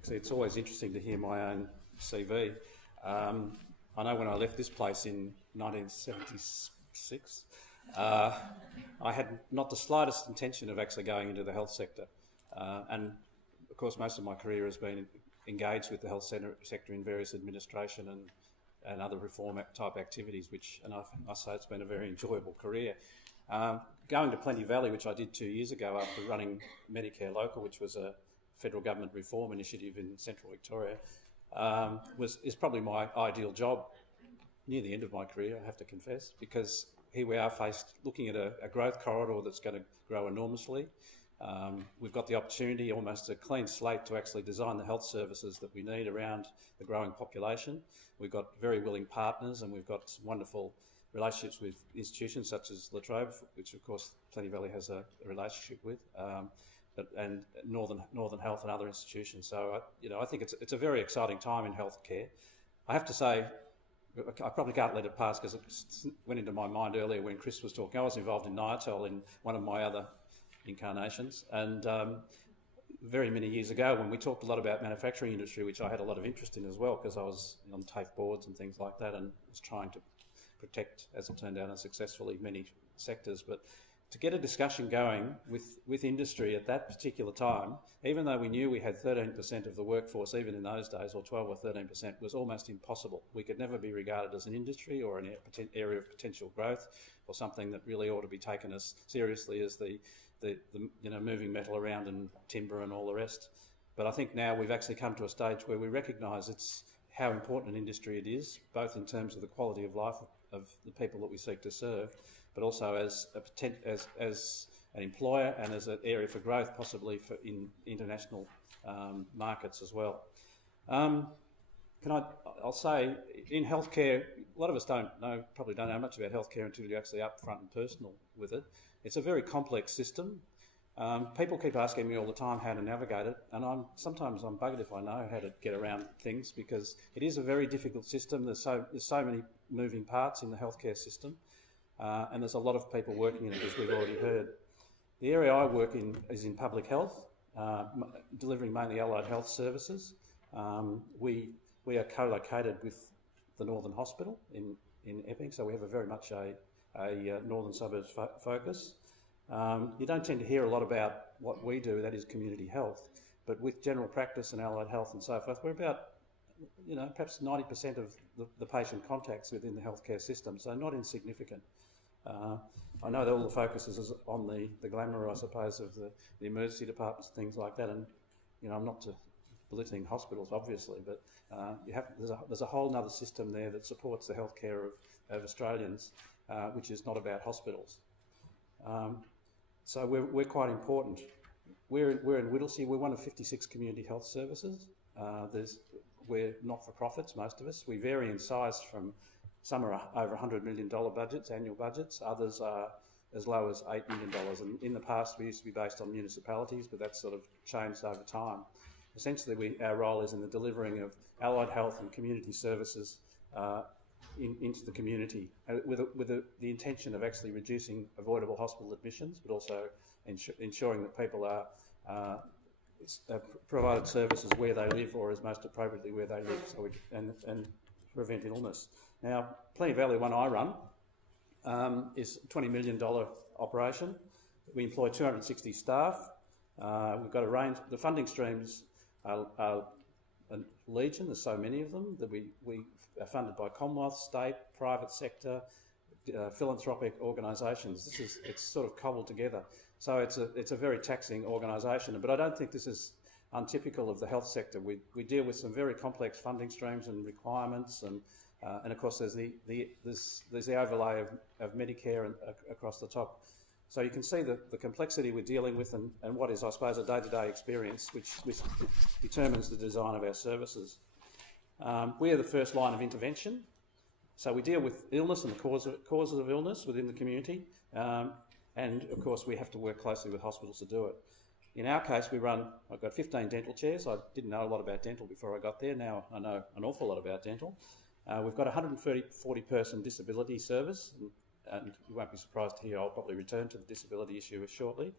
Actually, it's always interesting to hear my own CV. I know when I left this place in 1976, I had not the slightest intention of actually going into the health sector. And of course, most of my career has been engaged with the health sector in various administration and other reform type activities, and I say it's been a very enjoyable career. Going to Plenty Valley, which I did 2 years ago after running Medicare Local, which was a federal government reform initiative in central Victoria, is probably my ideal job near the end of my career, I have to confess, because here we are looking at a growth corridor that's going to grow enormously. We've got the opportunity, almost a clean slate, to actually design the health services that we need around the growing population. We've got very willing partners, and we've got some wonderful relationships with institutions such as La Trobe, which of course Plenty Valley has a relationship with, and Northern Health and other institutions. So I think it's a very exciting time in healthcare. I have to say, I probably can't let it pass because it went into my mind earlier when Chris was talking. I was involved in Niatel in one of my other incarnations, and very many years ago when we talked a lot about manufacturing industry, which I had a lot of interest in as well, because I was on TAFE boards and things like that and was trying to protect, as it turned out unsuccessfully, many sectors. But to get a discussion going with industry at that particular time, even though we knew we had 13% of the workforce, even in those days, or 12 or 13%, was almost impossible. We could never be regarded as an industry or an area of potential growth, or something that really ought to be taken as seriously as the moving metal around and timber and all the rest. But I think now we've actually come to a stage where we recognise how important an industry it is, both in terms of the quality of life of the people that we seek to serve, but also as an employer and as an area for growth, possibly in international markets as well. I'll say, in healthcare, a lot of us probably don't know much about healthcare until you're actually up front and personal with it. It's a very complex system. People keep asking me all the time how to navigate it, and sometimes I'm buggered if I know how to get around things, because it is a very difficult system. There's so many moving parts in the healthcare system, and there's a lot of people working in it, as we've already heard. The area I work in is in public health, delivering mainly allied health services. We are co-located with the Northern Hospital in Epping, so we have very much a northern suburbs focus. You don't tend to hear a lot about what we do, that is community health, but with general practice and allied health and so forth, we're about, perhaps 90% of the patient contacts within the healthcare system, so not insignificant. I know that all the focus is on the glamour, I suppose, of the emergency departments and things like that, and I'm not belittling hospitals, obviously, but there's a whole other system there that supports the healthcare of Australians, which is not about hospitals. So we're quite important. We're in Whittlesea. We're one of 56 community health services. We're not-for-profits, most of us. We vary in size from some are over $100 million budgets, annual budgets. Others are as low as $8 million. And in the past, we used to be based on municipalities, but that's sort of changed over time. Essentially, our role is in the delivering of allied health and community services into the community, with the intention of actually reducing avoidable hospital admissions, but also ensuring that people are provided services where they live, or as most appropriately where they live, and prevent illness. Now, Plenty Valley, one I run, is a $20 million operation. We employ 260 staff. We've got a range. The funding streams are a legion. There's so many of them that we are funded by Commonwealth, state, private sector, philanthropic organisations. It's sort of cobbled together. So it's a very taxing organisation. But I don't think this is untypical of the health sector. We deal with some very complex funding streams and requirements, and of course there's the overlay of Medicare across the top. So you can see the complexity we're dealing with, and what is, I suppose, a day-to-day experience, which determines the design of our services. We are the first line of intervention. So we deal with illness and the causes of illness within the community, and of course we have to work closely with hospitals to do it. In our case, I've got 15 dental chairs. I didn't know a lot about dental before I got there. Now I know an awful lot about dental. We've got a 140-person disability service, and you won't be surprised to hear I'll probably return to the disability issue shortly.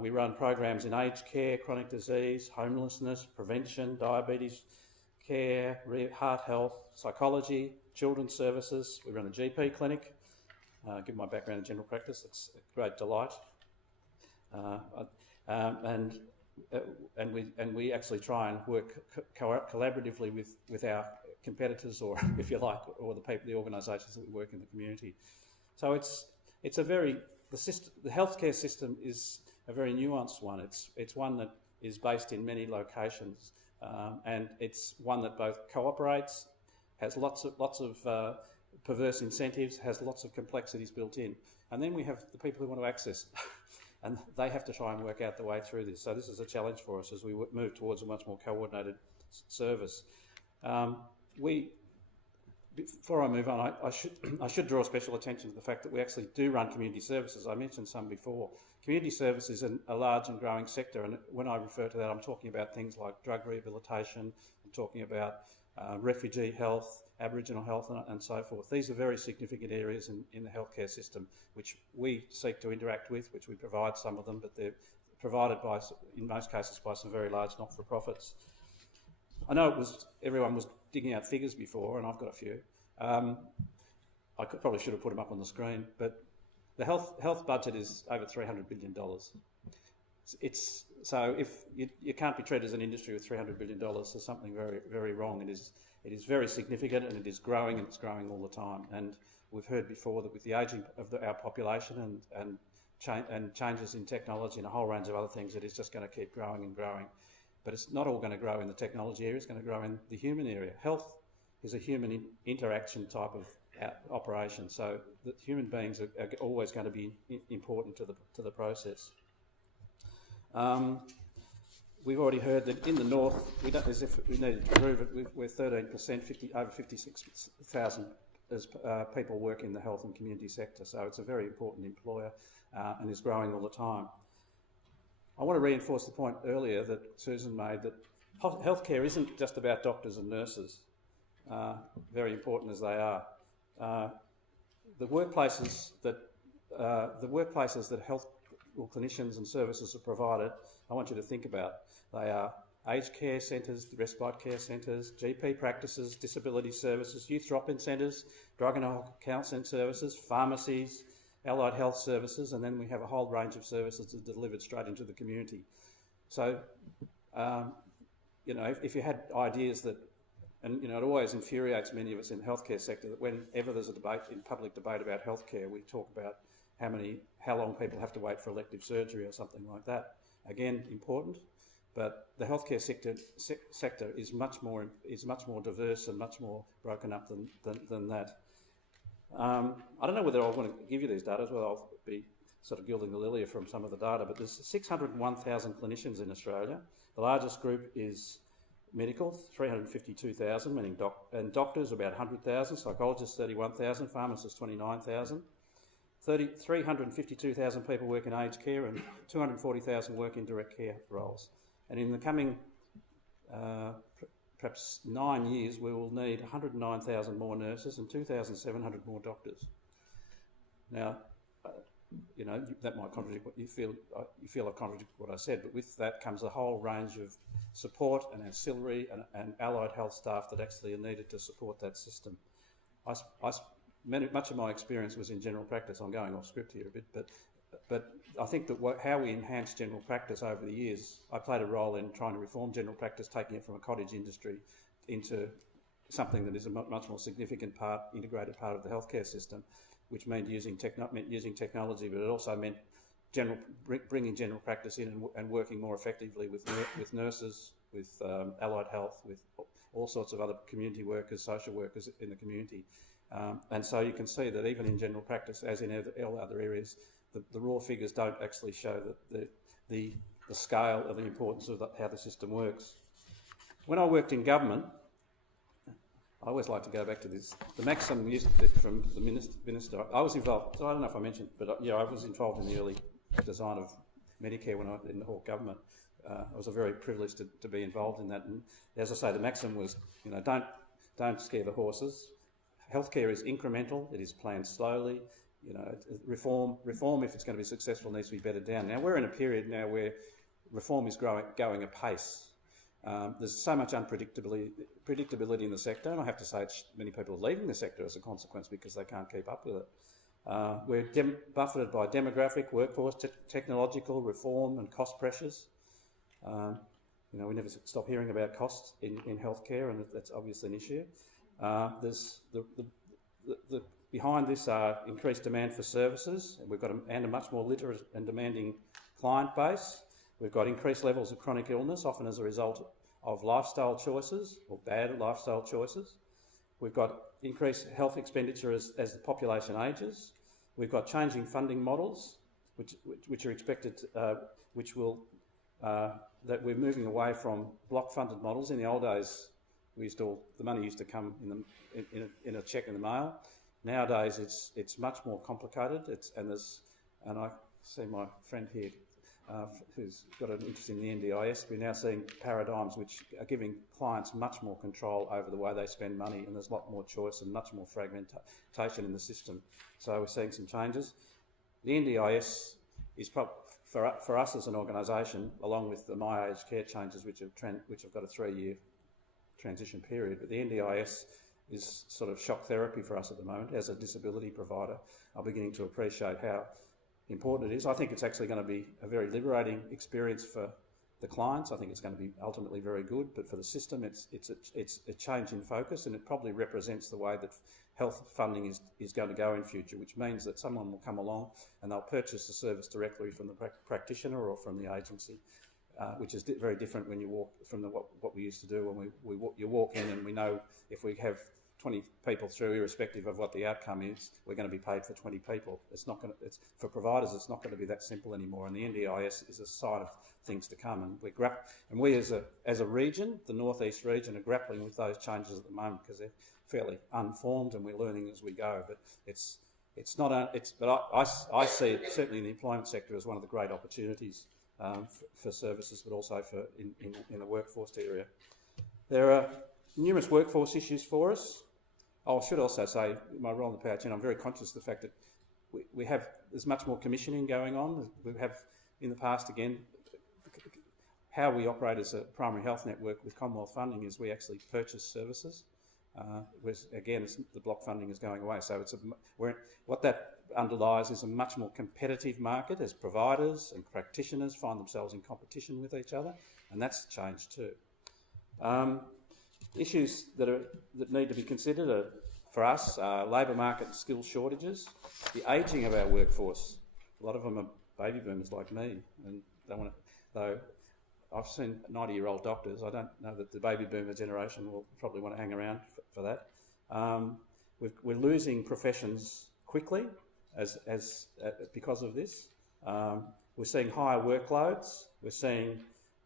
We run programs in aged care, chronic disease, homelessness, prevention, diabetes care, heart health, psychology, children's services. We run a GP clinic. Given my background in general practice, it's a great delight. And we actually try and work collaboratively with our competitors, or if you like, or the organisations that we work in the community. So the healthcare system is a very nuanced one. It's one that is based in many locations, and it's one that both cooperates, has lots of perverse incentives, has lots of complexities built in, and then we have the people who want to access it. And they have to try and work out the way through this. So this is a challenge for us as we move towards a much more coordinated service. Before I move on, I should draw special attention to the fact that we actually do run community services. I mentioned some before. Community service is a large and growing sector, and when I refer to that, I'm talking about things like drug rehabilitation, I'm talking about refugee health, Aboriginal health, and so forth. These are very significant areas in the healthcare system, which we seek to interact with, which we provide some of them, but they're provided by, in most cases, by some very large not-for-profits. I know everyone was digging out figures before, and I've got a few. I probably should have put them up on the screen, but the health budget is over $300 billion. So if you can't be treated as an industry with $300 billion, there's something very, very wrong. It is very significant, and it is growing, and it's growing all the time. And we've heard before that with the ageing of our population and changes in technology and a whole range of other things, it is just going to keep growing and growing. But it's not all going to grow in the technology area, it's going to grow in the human area. Health is a human interaction type of operation, so the human beings are always going to be important to the process. We've already heard that in the north, we don't, as if we needed to prove it, we're 13%, over 56,000 people work in the health and community sector, so it's a very important employer and is growing all the time. I want to reinforce the point earlier that Susan made, that healthcare isn't just about doctors and nurses, very important as they are. The workplaces that health or clinicians and services are provided, I want you to think about. They are aged care centres, respite care centres, GP practices, disability services, youth drop-in centres, drug and alcohol counselling services, pharmacies, allied health services, and then we have a whole range of services that are delivered straight into the community. So, if you had ideas that, and it always infuriates many of us in the healthcare sector that whenever there's a debate, in public debate about healthcare, we talk about how long people have to wait for elective surgery or something like that. Again, important, but the healthcare sector is much more diverse and much more broken up than that. I don't know whether I want to give you these data, whether I'll be sort of gilding the lily from some of the data, but there's 601,000 clinicians in Australia. The largest group is medical, 352,000, meaning doctors about 100,000, psychologists 31,000, pharmacists 29,000. 352,000 people work in aged care and 240,000 work in direct care roles. And in the coming perhaps 9 years, we will need 109,000 more nurses and 2,700 more doctors. Now, that might contradict what you feel I've contradicted what I said, but with that comes a whole range of support and ancillary and allied health staff that actually are needed to support that system. Much of my experience was in general practice. I'm going off script here a bit, but I think that how we enhance general practice over the years, I played a role in trying to reform general practice, taking it from a cottage industry into something that is a much more significant integrated part of the healthcare system, which meant using technology, but it also meant bringing general practice in and working more effectively with nurses, with allied health, with all sorts of other community workers, social workers in the community. And so you can see that even in general practice, as in all other areas, the raw figures don't actually show the scale of the importance of how the system works. When I worked in government, I always like to go back to this. The maxim from the minister. I was involved. So I don't know if I mentioned, but I was involved in the early design of Medicare when I was in the Hawke government. I was very privileged to be involved in that. And as I say, the maxim was, don't scare the horses. Healthcare is incremental. It is planned slowly. reform, if it's going to be successful, needs to be bedded down. Now, we're in a period now where reform is going apace. There's so much predictability in the sector, and I have to say many people are leaving the sector as a consequence because they can't keep up with it. We're buffeted by demographic, workforce, technological reform and cost pressures. We never stop hearing about costs in healthcare, and that's obviously an issue. There's behind this are increased demand for services. We've got a much more literate and demanding client base. We've got increased levels of chronic illness, often as a result of lifestyle choices or bad lifestyle choices. We've got increased health expenditure as the population ages. We've got changing funding models, which are expected, that we're moving away from block-funded models. In the old days, the money used to come in a cheque in the mail. Nowadays, it's much more complicated. And I see my friend here, who's got an interest in the NDIS. We're now seeing paradigms which are giving clients much more control over the way they spend money, and there's a lot more choice and much more fragmentation in the system. So we're seeing some changes. The NDIS is for us as an organisation, along with the My Aged Care changes, which have got a 3-year transition period. But the NDIS is sort of shock therapy for us at the moment. As a disability provider, I'm beginning to appreciate how important it is. I think it's actually going to be a very liberating experience for the clients. I think it's going to be ultimately very good, but for the system, it's a change in focus, and it probably represents the way that health funding is going to go in future, which means that someone will come along and they'll purchase the service directly from the practitioner or from the agency, which is very different when you walk from what we used to do when you walk in, and we know if we have 20 people through, irrespective of what the outcome is, we're going to be paid for 20 people. For providers, it's not going to be that simple anymore, and the NDIS is a sign of things to come. And we as a region, the North East region, are grappling with those changes at the moment because they're fairly unformed, and we're learning as we go. But I see it certainly in the employment sector as one of the great opportunities for services, but also in the workforce area. There are numerous workforce issues for us. I should also say, my role in the power chain, I'm very conscious of the fact that there's much more commissioning going on. We have in the past, again, how we operate as a primary health network with Commonwealth funding is we actually purchase services. Again, the block funding is going away. So what that underlies is a much more competitive market as providers and practitioners find themselves in competition with each other, and that's changed too. Issues that need to be considered are, for us, labour market and skill shortages, the ageing of our workforce. A lot of them are baby boomers like me, and though I've seen 90-year-old doctors, I don't know that the baby boomer generation will probably want to hang around for that. We're losing professions quickly because of this. We're seeing higher workloads. We're seeing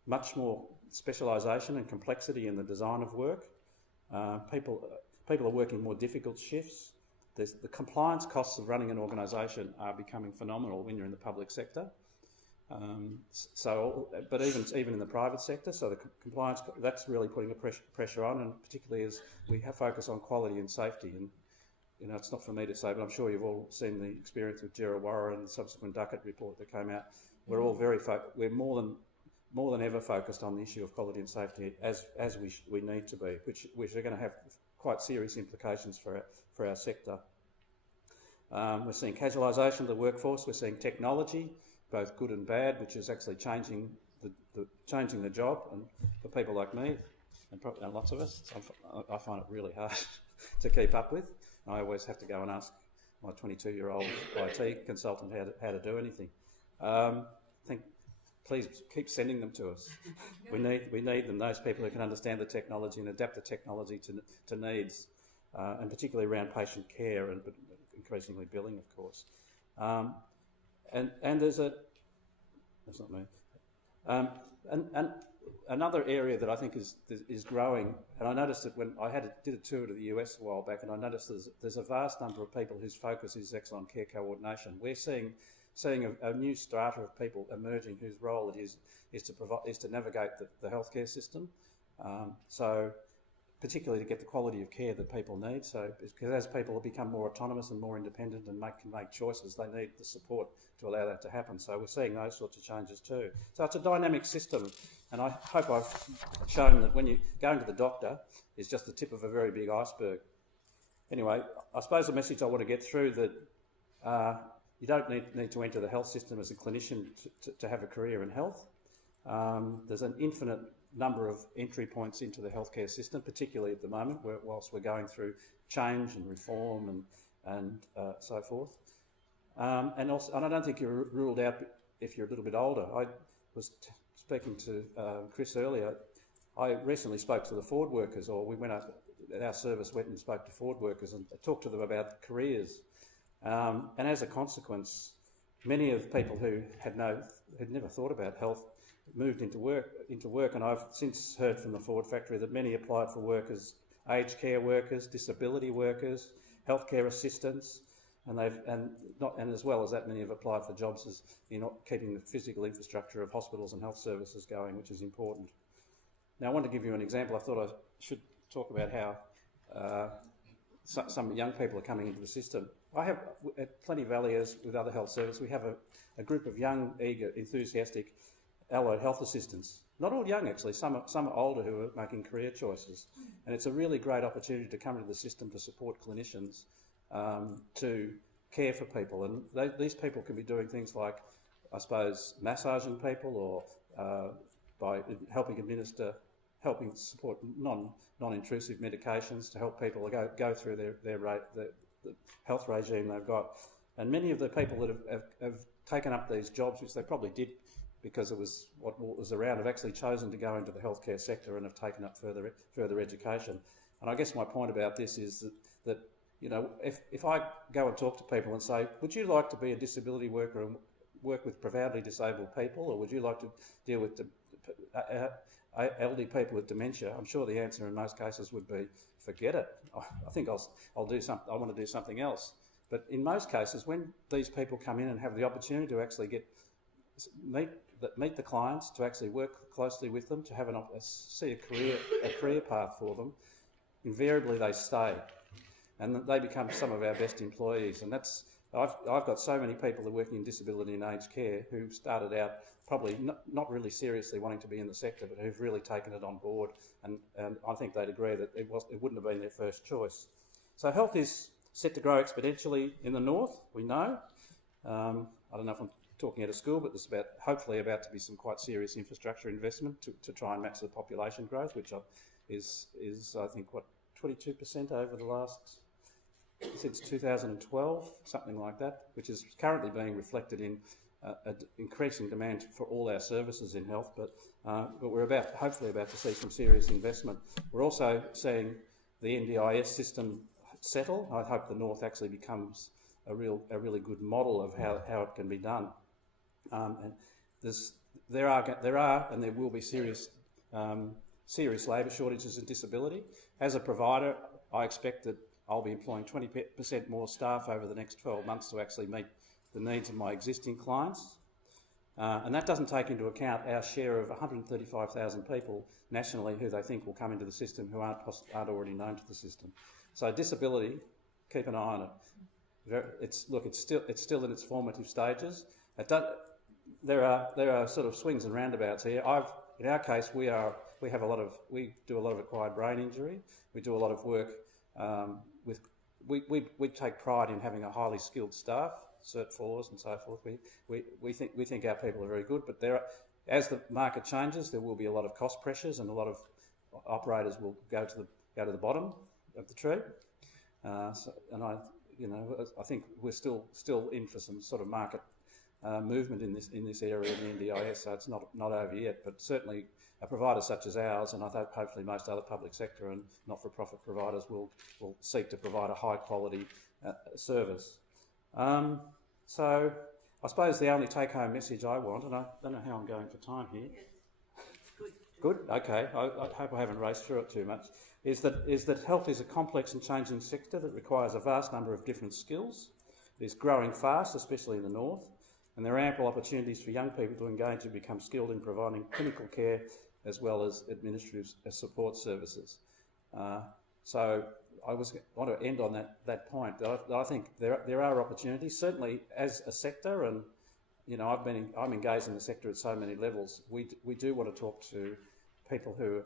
much more specialisation and complexity in the design of work. People are working more difficult shifts. The compliance costs of running an organisation are becoming phenomenal when you're in the public sector. But even in the private sector, so the compliance, that's really putting a pressure on, and particularly as we have focus on quality and safety. And it's not for me to say, but I'm sure you've all seen the experience with Djerriwarrh and the subsequent Duckett report that came out. We're all we're more than ever focused on the issue of quality and safety as we need to be, which are going to have quite serious implications for our sector. We're seeing casualisation of the workforce. We're seeing technology, both good and bad, which is actually changing the job. And for people like me, and lots of us, I find it really hard to keep up with. I always have to go and ask my 22-year-old IT consultant how to do anything. Please keep sending them to us. We need them, those people who can understand the technology and adapt the technology to needs, and particularly around patient care but increasingly billing, of course. And there's that's not me. And another area that I think is growing, and I noticed that when I did a tour to the US a while back, and I noticed there's a vast number of people whose focus is excellent care coordination. We're seeing a new strata of people emerging whose role it is to navigate the healthcare system. So particularly to get the quality of care that people need. So, because as people become more autonomous and more independent and can make choices, they need the support to allow that to happen. So we're seeing those sorts of changes too. So it's a dynamic system, and I hope I've shown that when you going to the doctor is just the tip of a very big iceberg. Anyway, I suppose the message I want to get through that you don't need to enter the health system as a clinician to have a career in health. There's an infinite number of entry points into the healthcare system, particularly at the moment, whilst we're going through change and reform and so forth. And I don't think you're ruled out if you're a little bit older. I was speaking to Chris earlier. I recently spoke to the Ford workers, or we went up, our service went and spoke to Ford workers and talked to them about careers. And as a consequence, many of the people who had never thought about health moved into work, and I've since heard from the Ford factory that many applied for work as aged care workers, disability workers, healthcare assistants, and as well as that, many have applied for jobs as keeping the physical infrastructure of hospitals and health services going, which is important. Now, I want to give you an example. I thought I should talk about how some young people are coming into the system. I have, at Plenty Valley, as with other health services, we have a group of young, eager, enthusiastic allied health assistants. Not all young, actually. Some are older who are making career choices. And it's a really great opportunity to come into the system to support clinicians to care for people. And these people can be doing things like, I suppose, massaging people, or by helping support non-intrusive medications to help people go through the health regime they've got. And many of the people that have taken up these jobs, which they probably did because it was what was around, have actually chosen to go into the healthcare sector and have taken up further education. And I guess my point about this is that if I go and talk to people and say, would you like to be a disability worker and work with profoundly disabled people, or would you like to deal with elderly people with dementia? I'm sure the answer in most cases would be, forget it. I think I'll do something. I want to do something else. But in most cases, when these people come in and have the opportunity to actually meet the clients, to actually work closely with them, to have see a career path for them, invariably they stay, and they become some of our best employees. And I've got so many people that are working in disability and aged care who started out probably not really seriously wanting to be in the sector, but who've really taken it on board, and I think they'd agree that it wouldn't have been their first choice. So health is set to grow exponentially in the north, we know. I don't know if I'm talking out of school, but there's hopefully about to be some quite serious infrastructure investment to try and match the population growth, which is I think, 22% over the last, since 2012, something like that, which is currently being reflected in increasing demand for all our services in health, but we're hopefully about to see some serious investment. We're also seeing the NDIS system settle. I hope the North actually becomes a really good model of how it can be done. And there are and there will be serious labour shortages in disability. As a provider, I expect that I'll be employing 20% more staff over the next 12 months to actually meet the needs of my existing clients. And that doesn't take into account our share of 135,000 people nationally who they think will come into the system who aren't already known to the system. So disability, keep an eye on it. It's still in its formative stages. There are sort of swings and roundabouts here. In our case, we do a lot of acquired brain injury. We do a lot of work we take pride in having a highly skilled staff, Cert 4s and so forth. We think our people are very good, but as the market changes, there will be a lot of cost pressures, and a lot of operators will go to the bottom of the tree. I think we're still in for some sort of market movement in this area in the NDIS, so it's not over yet. But certainly, a provider such as ours, and I think hopefully most other public sector and not-for-profit providers will seek to provide a high-quality service. So I suppose the only take-home message I want, and I don't know how I'm going for time here. Good. Okay. I hope I haven't raced through it too much. Is that health is a complex and changing sector that requires a vast number of different skills. It is growing fast, especially in the north, and there are ample opportunities for young people to engage and become skilled in providing clinical care as well as administrative support services. So I want to end on that point. That I think there are opportunities, certainly as a sector, and I'm engaged in the sector at so many levels. We do want to talk to people who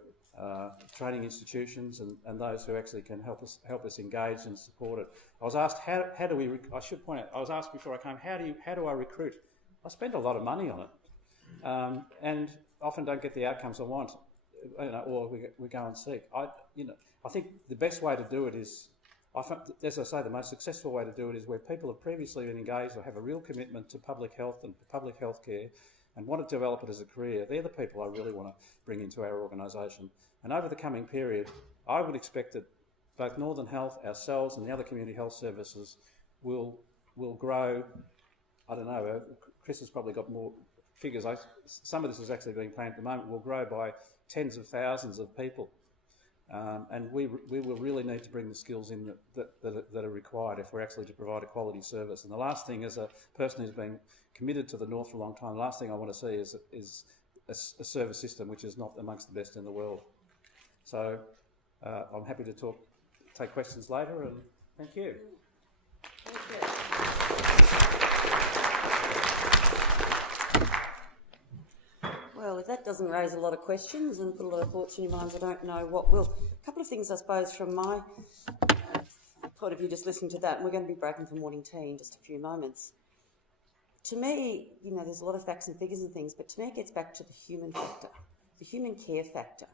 training institutions and those who actually can help us engage and support it. I was asked how do we? I should point out, I was asked before I came, how do I recruit? I spend a lot of money on it, and often don't get the outcomes I want, or we go and seek. I think the best way to do it is, as I say, the most successful way to do it is where people have previously been engaged or have a real commitment to public health and public health care and want to develop it as a career. They're the people I really want to bring into our organisation. And over the coming period, I would expect that both Northern Health, ourselves and the other community health services will grow. I don't know, Chris has probably got more figures. Some of this is actually being planned at the moment. Will grow by tens of thousands of people. And we will really need to bring the skills in that are required if we're actually to provide a quality service. And the last thing, as a person who's been committed to the North for a long time, the last thing I want to see is a service system which is not amongst the best in the world. So I'm happy to take questions later, and thank you. Thank you. Well, if that doesn't raise a lot of questions and put a lot of thoughts in your minds, I don't know what will. A couple of things, I suppose, from my point of view, just listening to that, and we're going to be breaking for morning tea in just a few moments. To me, there's a lot of facts and figures and things, but to me it gets back to the human factor, the human care factor.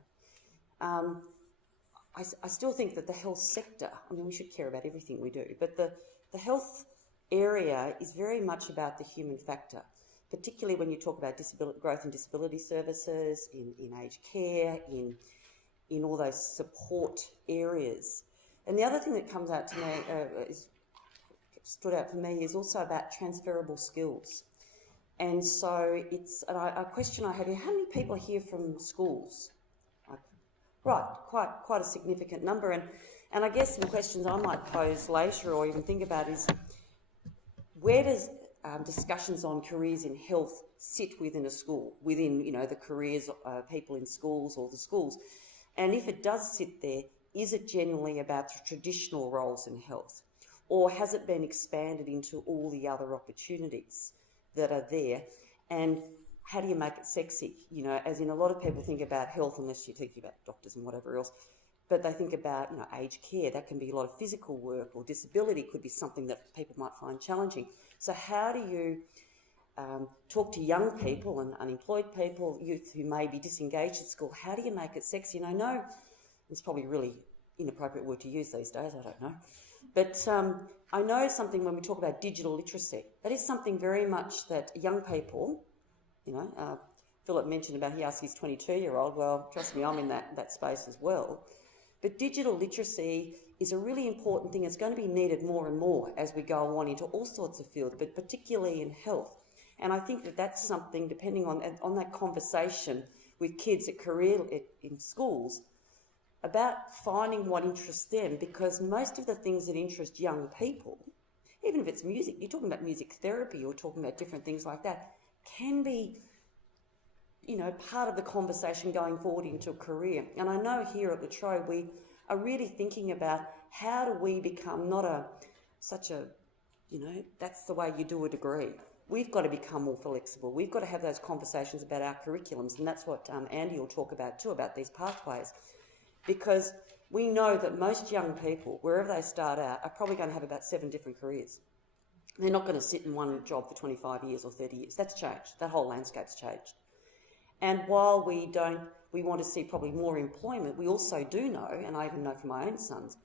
I still think that the health sector, we should care about everything we do, but the health area is very much about the human factor, particularly when you talk about growth and disability services, in aged care, in all those support areas. And the other thing that comes out to me, stood out for me, is also about transferable skills. And so a question I had here, how many people are here from schools? Right, quite a significant number. And I guess some questions I might pose later or even think about is, where does discussions on careers in health sit within a school, within the careers people in schools or the schools? And if it does sit there, is it generally about the traditional roles in health, or has it been expanded into all the other opportunities that are there? And how do you make it sexy? As in, a lot of people think about health, unless you're thinking about doctors and whatever else, but they think about aged care. That can be a lot of physical work, or disability could be something that people might find challenging. So how do you talk to young people and unemployed people, youth who may be disengaged at school? How do you make it sexy? And I know it's probably a really inappropriate word to use these days, I don't know. But I know something when we talk about digital literacy. That is something very much that young people, Phillip mentioned about he asked his 22-year-old. Well, trust me, I'm in that space as well. But digital literacy is a really important thing. It's going to be needed more and more as we go on into all sorts of fields, but particularly in health. And I think that's something, depending on that conversation with kids at career in schools, about finding what interests them, because most of the things that interest young people, even if it's music, you're talking about music therapy or talking about different things like that, can be, part of the conversation going forward into a career. And I know here at La Trobe we are really thinking about how do we become not such a, that's the way you do a degree. We've got to become more flexible. We've got to have those conversations about our curriculums, and that's what Andy will talk about too, about these pathways. Because we know that most young people, wherever they start out, are probably going to have about 7 different careers. They're not going to sit in one job for 25 years or 30 years. That's changed. That whole landscape's changed. And while we want to see probably more employment, we also do know, and I even know from my own sons,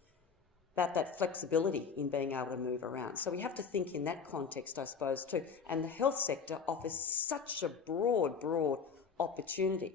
about that flexibility in being able to move around. So we have to think in that context, I suppose, too. And the health sector offers such a broad opportunity.